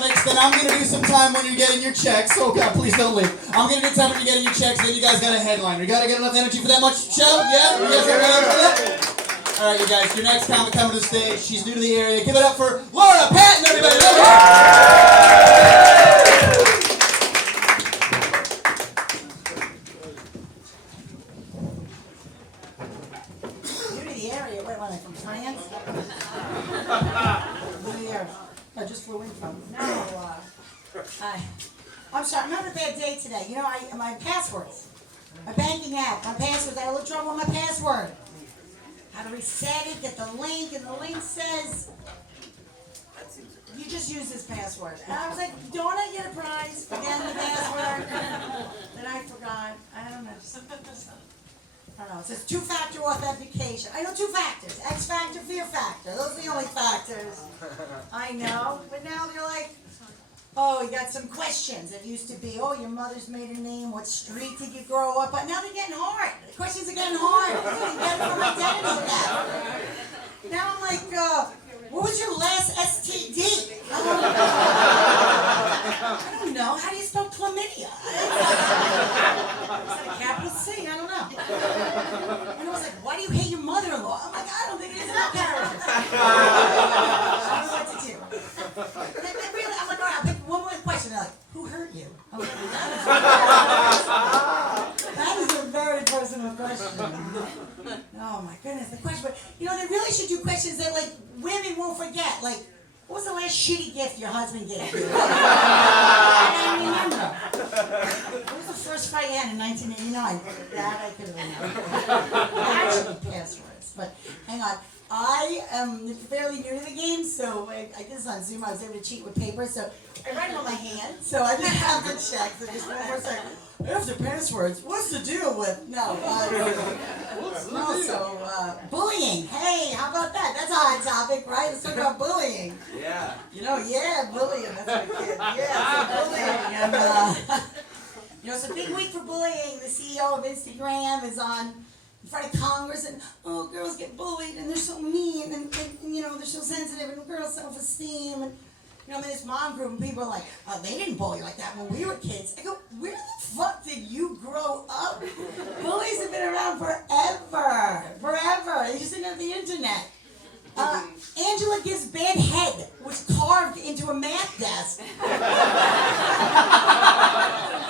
comics, then I'm gonna do some time when you're getting your checks. Oh God, please don't leave. I'm gonna do time when you're getting your checks, then you guys got a headliner. You gotta get enough energy for that much show? Yeah? You guys got enough energy for that? Alright, you guys, your next comic coming to the stage. She's new to the area. Give it up for Laura Patton, everybody! New to the area? Wait, what, from France? New here. I just flew in from. No, I'm sorry, I'm having a bad day today. You know, my passwords. My banking app, my passwords. I had a little trouble with my password. How to reset it, get the link, and the link says, you just use this password. And I was like, don't I get a prize for getting the password? Then I forgot. I don't know. I don't know. It says two-factor authentication. I know two factors. X factor, fear factor. Those are the only factors. I know. But now they're like, oh, you got some questions. It used to be, oh, your mother's maiden name, what street did you grow up on? Now they're getting hard. The questions are getting hard. I couldn't get it from identity theft. Now I'm like, what was your last STD? I don't know. How do you spell chlamydia? Is that a capital C? I don't know. And I was like, why do you hate your mother-in-law? I'm like, I don't think it is about character. I don't know what to do. Really, I'm like, all right, I'll pick one more question. They're like, who hurt you? I'm like, that is a very personal question. Oh my goodness, the question. But you know, they really should do questions that like women won't forget. Like, what was the last shitty gift your husband gave you? I don't remember. What was the first fight you had in 1989? That I could remember. Actually, passwords. But hang on. I am fairly new to the game, so I did this on Zoom. I was able to cheat with paper, so I write them on my hand, so I didn't have to check. So just one more second. After passwords, what's the deal with? No. Also, bullying. Hey, how about that? That's a hot topic, right? Let's talk about bullying. Yeah. You know, bullying. That's what a kid. Bullying. And, it's a big week for bullying. The CEO of Instagram is on in front of Congress, and girls get bullied, and they're so mean, and they're so sensitive, and girls' self-esteem, and I'm in this mom group, and people are like, they didn't bully like that when we were kids. I go, where the fuck did you grow up? Bullies have been around forever. They just didn't have the internet. Angela Gives Bad Head was carved into a math desk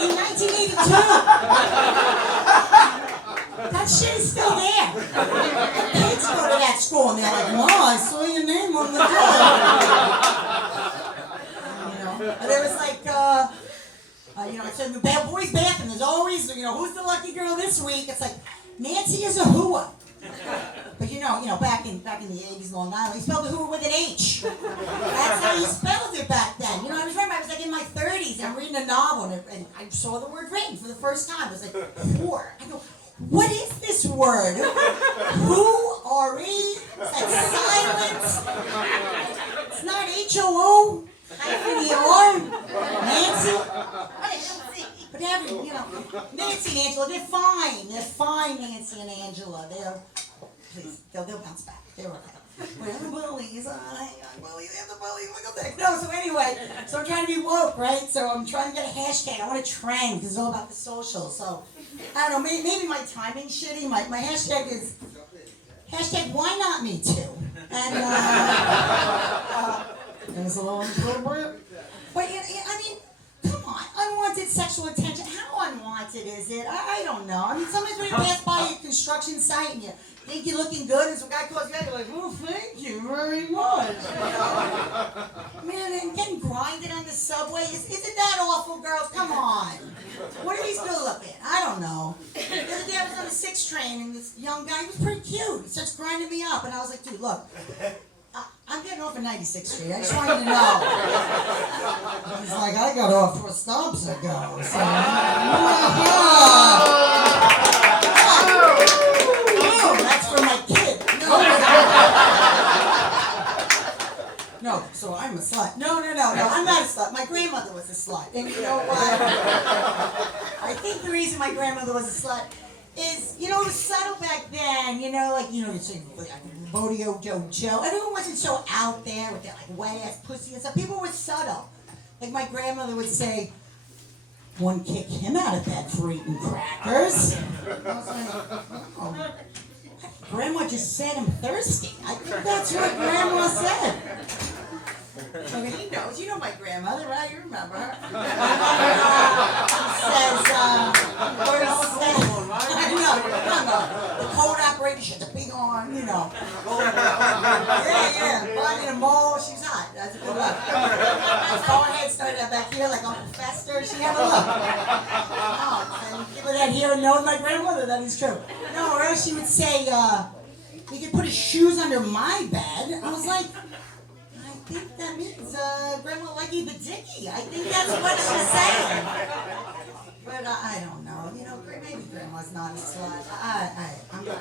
in 1982. That shit is still there. Kids go to that school and they're like, Mom, I saw your name on the door. There was like, it's in the boys' bathroom. There's always, who's the lucky girl this week? It's like, Nancy is a hooah. But back in the 80s, Long Island, he spelled the hooah with an H. That's how you spelled it back then. I was like in my 30s, and I'm reading a novel, and I saw the word written for the first time. It was like, whore. I go, what is this word? Who-R-E? It's like silence. It's not H-O-O. Hyphen-E-R. Nancy. But Nancy and Angela, they're fine. They're fine, Nancy and Angela. They'll bounce back. They're okay. We're the bullies. I'm bullies. I'm the bullies. No, so anyway, I'm trying to be woke, right? So I'm trying to get a hashtag. I want to trend because it's all about the social. So I don't know, maybe my timing's shitty. My hashtag is hashtag why not me too. And it's a little inappropriate. But come on, unwanted sexual attention. How unwanted is it? I don't know. Sometimes when you pass by a construction site and you think you're looking good, and some guy calls you back, you're like, oh, thank you very much. Man, and getting grinded on the subway, isn't that awful, girls? Come on. What are we still looking? I don't know. The other day I was on the 6 train, and this young guy, he was pretty cute. He starts grinding me up, and I was like, dude, look. I'm getting off at 96th Street. I just wanted to know. He's like, I got off 4 stops ago. So, that's for my kid. No, so I'm a slut. No, I'm not a slut. My grandmother was a slut. And you know what? I think the reason my grandmother was a slut is, it was subtle back then, you'd say, Bodeo Joe. Everyone wasn't so out there with their, wet-ass pussy and stuff. People were subtle. Like my grandmother would say, "Wouldn't kick him out of bed for eating crackers." I was like, oh. Grandma just said I'm thirsty. I think that's what Grandma said. I mean, he knows. You know my grandmother, right? You remember her. I know. The cold operator, she had the big arm, you know. Yeah. Body in a mole, she's hot. That's a good look. My forehead started back here like Uncle Fester. She had a look. Oh, and people that hear and know my grandmother, that is true. No, or else she would say, he could put his shoes under my bed. I was like, I think that means Grandma Leggy the Dicky. I think that's what she's saying. But I don't know. You know, maybe Grandma's not a slut. I'm not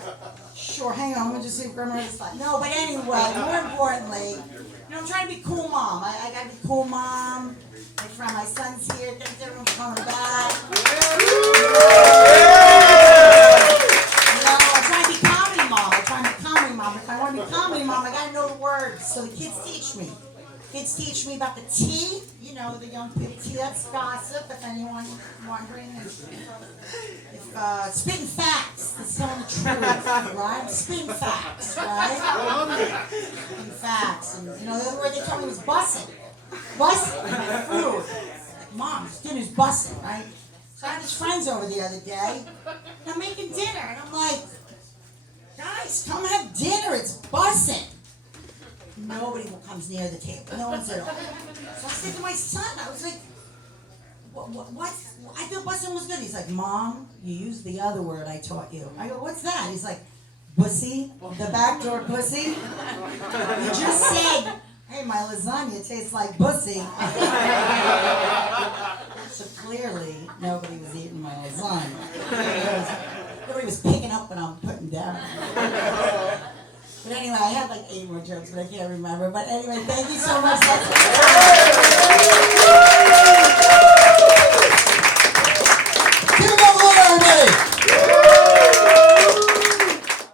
sure. Hang on, I'm going to just see if Grandma's a slut. No, but anyway, more importantly, you know, I'm trying to be cool mom. I got to be cool mom. My friend, my son's here. Thanks everyone for coming back. If I want to be comedy mom, I gotta know the words. So the kids teach me. Kids teach me about the tea. You know, the young people tea. That's gossip. If anyone wondering, spitting facts. That's telling the truth, right? Spitting facts, right? Spitting facts. And you know, the other word they told me was bussing. Bussing. Food. Like, Mom, this dinner's bussing, right? So I had his friends over the other day. And I'm making dinner, and I'm like, guys, come have dinner. It's bussing. Nobody comes near the table. No one's at all. So I said to my son, I was like, what? I thought bussing was good. He's like, Mom, you used the other word I taught you. I go, what's that? He's like, bussy, the backdoor pussy. You just said, hey, my lasagna tastes like bussy. So clearly, nobody was eating my lasagna. Everybody was picking up what I'm putting down. But anyway, I had like 8 more jokes, but I can't remember. But anyway, thank you so much.